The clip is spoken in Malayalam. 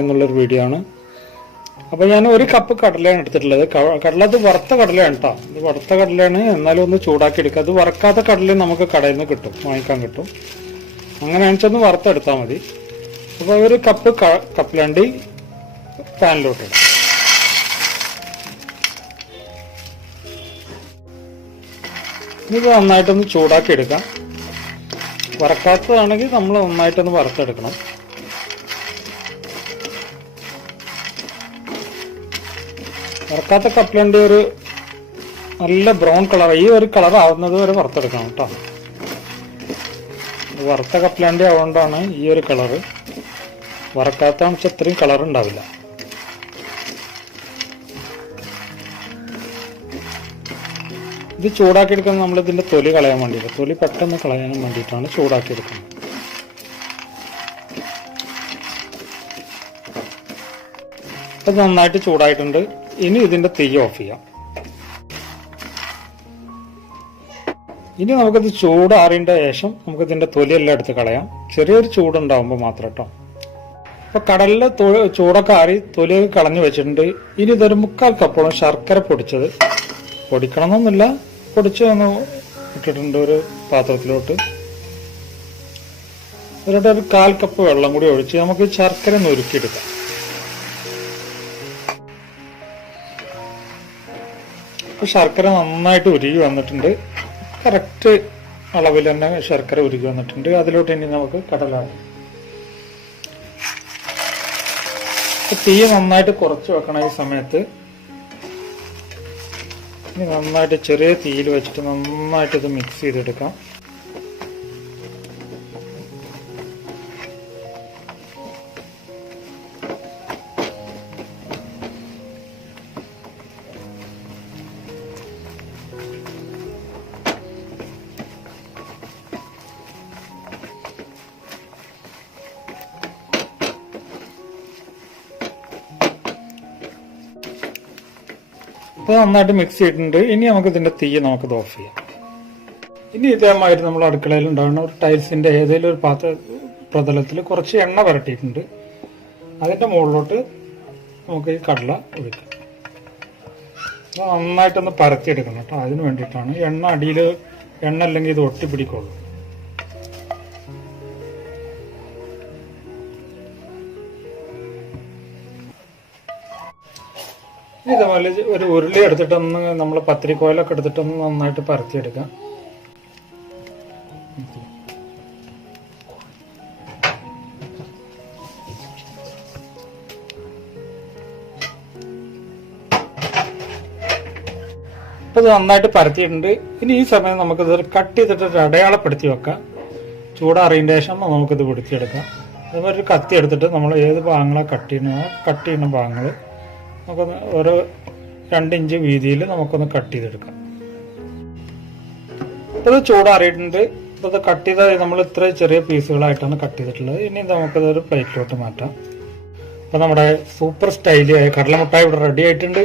എന്നുള്ളൊരു വീഡിയോ ആണ്. അപ്പോൾ ഞാൻ 1 കപ്പ് കടലയാണ് എടുത്തിട്ടുള്ളത്. കടല ഇത് വറുത്ത കടലയാണ് കേട്ടോ. ഇത് വറുത്ത കടലയാണ്, എന്നാലും ഒന്ന് ചൂടാക്കി എടുക്കുക. അത് വറക്കാത്ത കടല നമുക്ക് കടയിൽ നിന്ന് കിട്ടും, വാങ്ങിക്കാൻ കിട്ടും. അങ്ങനെയാണെന്ന് വെച്ചാൽ വറുത്തെടുത്താൽ മതി. അപ്പോൾ 1 കപ്പ് കപ്പലണ്ടി പാനിലോട്ട് ഇടാം. ഇത് നന്നായിട്ടൊന്ന് ചൂടാക്കി എടുക്കാം. വറക്കാത്തതാണെങ്കിൽ നമ്മൾ നന്നായിട്ടൊന്ന് വറുത്തെടുക്കണം. വറക്കാത്ത കപ്പലണ്ടി ഒരു നല്ല ബ്രൗൺ കളർ, ഈ ഒരു കളർ ആവുന്നത് വരെ വറുത്തെടുക്കണം കേട്ടോ. വറുത്ത കപ്പലണ്ടി ആവുകൊണ്ടാണ് ഈ ഒരു കളറ്. വറക്കാത്ത ഇത്രയും കളർ ഉണ്ടാവില്ല. ഇത് ചൂടാക്കി എടുക്കുന്നത് നമ്മൾ ഇതിന്റെ തൊലി കളയാൻ വേണ്ടിയിട്ട്, തൊലി പെട്ടെന്ന് കളയാൻ വേണ്ടിയിട്ടാണ് ചൂടാക്കി എടുക്കുന്നത്. ഇത് നന്നായിട്ട് ചൂടായിട്ടുണ്ട്. ഇനി ഇതിന്റെ തീ ഓഫ് ചെയ്യാം. ഇനി നമുക്കിത് ചൂടാറിയതിന്റെ ശേഷം നമുക്ക് ഇതിന്റെ തൊലിയെല്ലാം എടുത്ത് കളയാം. ചെറിയൊരു ചൂടുണ്ടാവുമ്പോൾ മാത്രം കേട്ടോ. അപ്പൊ കടലിലെ ചൂടൊക്കെ ആറി തൊലിയൊക്കെ കളഞ്ഞു വെച്ചിട്ടുണ്ട്. ഇനി ഇതൊരു 3/4 കപ്പോളം ശർക്കര പൊടിച്ചത്, പൊടിക്കണമെന്നൊന്നുമില്ല, പൊടിച്ച് ഒന്ന് ഇട്ടിട്ടുണ്ട് ഒരു പാത്രത്തിലോട്ട്. എന്നിട്ട് ഒരു 1/4 കപ്പ് വെള്ളം കൂടി ഒഴിച്ച് നമുക്ക് ശർക്കര ഒന്ന് ഉരുക്കിയെടുക്കാം. ശർക്കര നന്നായിട്ട് ഉരുകി വന്നിട്ടുണ്ട്. കറക്റ്റ് അളവിൽ തന്നെ ശർക്കര ഉരുകി വന്നിട്ടുണ്ട്. അതിലോട്ട് ഇനി നമുക്ക് കടല, തീ നന്നായിട്ട് കുറച്ച് വെക്കണം ഈ സമയത്ത്. ഇനി നന്നായിട്ട് ചെറിയ തീയിൽ വെച്ചിട്ട് നന്നായിട്ട് ഇത് മിക്സ് ചെയ്തെടുക്കാം. അപ്പോൾ നന്നായിട്ട് മിക്സ് ചെയ്തിട്ടുണ്ട്. ഇനി നമുക്ക് ഇതിന്റെ തീ നമുക്ക് ഓഫ് ചെയ്യാം. ഇനി ഇതേമാതിരി നമ്മൾ അടുക്കളയിൽ ഉണ്ടാകുന്ന ഒരു ടൈൽസിന്റെ ഏതെങ്കിലും ഒരു പ്രതലത്തിൽ കുറച്ച് എണ്ണ പുരട്ടിയിട്ടുണ്ട്. അതിന്റെ മുകളിലോട്ട് നമുക്ക് ഈ കടല ഒഴിക്കാം. അപ്പോൾ നന്നായിട്ടൊന്ന് പരത്തിയെടുക്കണം കേട്ടോ. അതിന് വേണ്ടിയിട്ടാണ്. എണ്ണ അല്ലെങ്കിൽ ഇത് ഒട്ടിപ്പിടിക്കുള്ളൂ. ഇതേപോലെ ഒരു ഉരുളി എടുത്തിട്ടൊന്ന് നമ്മൾ പത്തിരിക്കോലൊക്കെ എടുത്തിട്ടൊന്ന് നന്നായിട്ട് പരത്തിയെടുക്കാം. ഇപ്പൊ ഇത് നന്നായിട്ട് പരത്തിയിട്ടുണ്ട്. ഇനി ഈ സമയം നമുക്കിത് കട്ട് ചെയ്തിട്ട് അടയാളപ്പെടുത്തി വെക്കാം. ചൂടാറിയതിന് ശേഷം നമുക്കിത് പിടിച്ചെടുക്കാം. അതുപോലെ ഒരു കത്തി എടുത്തിട്ട് നമ്മൾ ഏത് ഭാഗങ്ങളാണ് കട്ട് ചെയ്യുന്ന ഭാഗങ്ങൾ നമുക്കൊന്ന് ഒരു 2 ഇഞ്ച് വീതിയിൽ നമുക്കൊന്ന് കട്ട് ചെയ്തെടുക്കാം. ഇത് ചൂടാറിയിട്ടുണ്ട്. ഇത് കട്ട് ചെയ്ത നമ്മൾ ഇത്ര ചെറിയ പീസുകളായിട്ടാണ് കട്ട് ചെയ്തിട്ടുള്ളത്. ഇനി നമുക്കിതൊരു പ്ലേറ്റിലോട്ട് മാറ്റാം. അപ്പോൾ നമ്മുടെ സൂപ്പർ സ്റ്റൈലിയായ കടലമുട്ടായി ഇവിടെ റെഡി ആയിട്ടുണ്ട്.